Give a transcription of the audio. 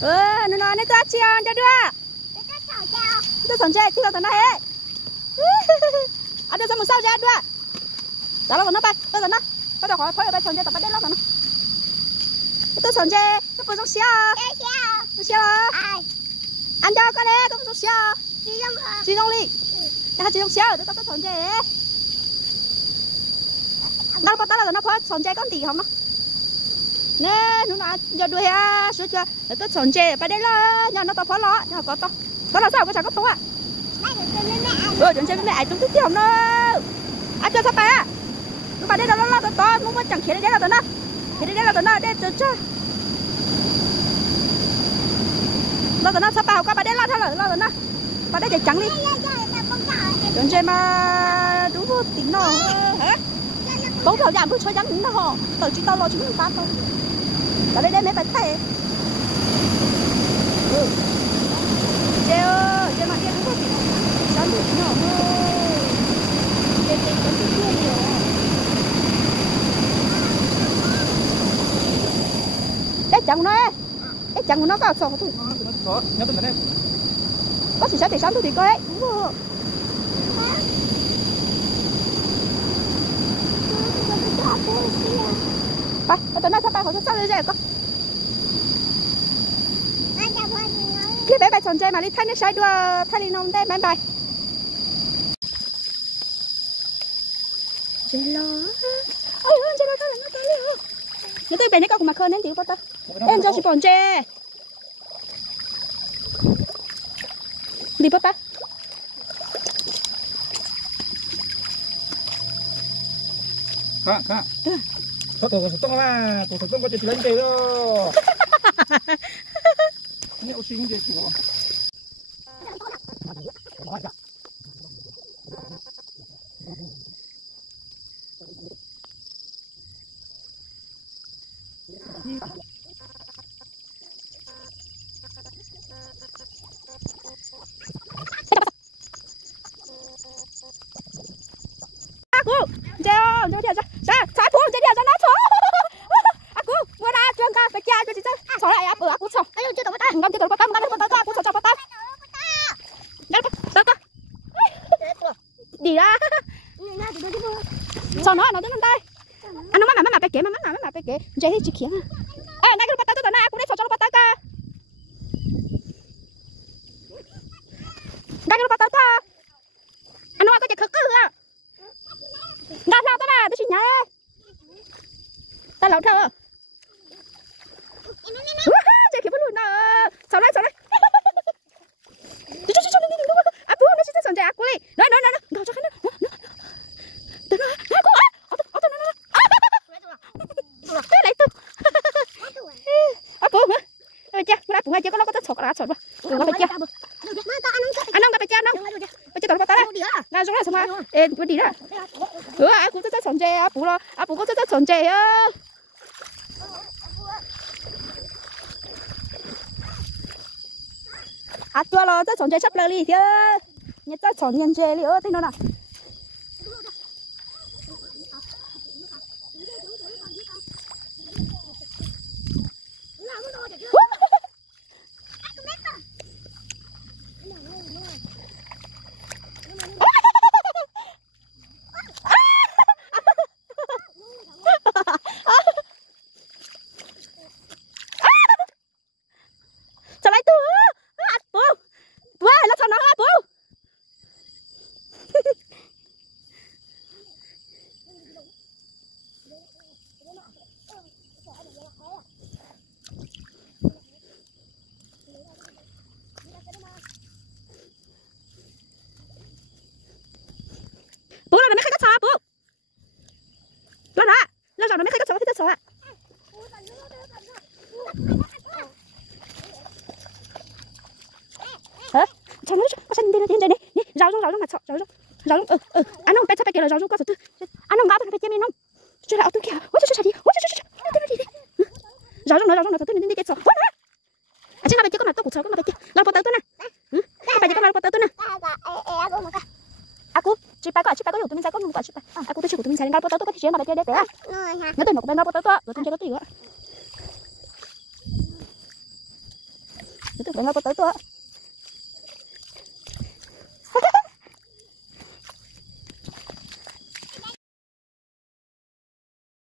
nó nói nó ta chiều cho đưa tôi sẵn chơi khi nào tao nói hết à đưa ra một sao ra đưa đó là nó bay tôi sẵn nó bắt đầu hỏi phải sẵn chơi tập bắt đến lắm rồi tôi sẵn chơi tôi phải giống xíu xíu ăn cho con đấy tôi giống xíu chị giống đi chị giống xíu tôi sẵn chơi đó bắt đầu là nó phải sẵn chơi con gì không nó nè nó nói giờ đuôi ha sửa chưa tôi sẵn chơi bắt đến lo nhà nó tao phải lo nhà có tao đó là sao có chẳng có thú à chuẩn chơi với mẹ chúng thích không đâu ăn cho sao bà nó bà đây đâu lo to muốn có chẳng khiến đấy là tao nó khiến đấy là tao nó đây cho lo tao nó sao bà có bà đây lo thôi lo tao nó bà đây để trắng đi chuẩn chơi mà đúng vô tính nó hả bố thầu giảm bước chơi trắng nó họ tao chỉ tao lo chúng ta thôi bà đây mấy bài thề chơi mà chơi đúng không? Cháu được nhỏ thôi. Chơi có chút chưa nhiều. Đấy chẳng nó ấy. Đấy chẳng của nó có sổ thôi. Có, nhớ tụi mình em. Có chỉ 6 tỷ 6 thì coi ấy. Đúng rồi.ไปtụi nó sắp bay khỏi sắp đi rồi con. Cái bé bài sòn chơi mà đi thay nó sai đua thay đi nông đây bye bye. Chơi lo. Ôi chơi lo thôi nó tới liền. Nó tới bên này có cùng mà khơi nên thì có tao. Em cho chị bọn chơi. Đi bắt ta. Kak. Tuh, setengah lah. Tuh, setengah kau jadi lantai loh. Ini osing dia tu. Aku, jauh dia aja. Saya pun jadi aja nak aku mua ra trường ca phải kia cho chị chơi xỏ lại aku xỏ ayo chưa tao bắt ngâm chưa tao bắt aku xỏ cho bắt đây đó đi ra xỏ nó đến đây anh nó mà phải kể mà phải kể chơi hết chị kia ê này cái bắt tao này aku đấy xỏ cho nó bắt tao đây cái bắt tao anh nói có chỉ khực à ngao sao tao nè tôi chỉ nhá tao lẩu thơ chơi kiểu luôn nè sao đây aku nó chỉ sẵn aku đi nói ngao cho cái nó tao nói aku lấy tu aku hả baca berapa aja kalau kata sok rasa bah tu baca anh không baca tao bắt tao ngao cho nó sama tôi đi ra aku rất sẵn chơi aku có rất sẵn chơi á tua lo rất sẵn chơi sắp lên đi chứ nhớ rất sẵn nhân chơi đi thế nó nào bố là mấy khách cắt xò bố lo đó lo rồi mấy khách cắt xò ạ hả chẳng nói có xin đi trên này rau mà rau anh không biết sao phải kêu là rau qua rồi anh không ngáo tôi phải chơi miên không chơi là tôi kêu ôi chơi đi rau nó tôi đi cái xò à chứ nào bây giờ có mà tôi cũng sợ có mà bây giờ lo bắt tôi nè bây giờ có mà bắt tôi nè aku cipa kokอยู่ตรงนี้saya kok nunggu cipa aku tuh cukup tumi saya nggak potong tuh kan dia nggak ada ya nggak tahu mau potong tuh tuh juga Itu kan apa tahu tuh?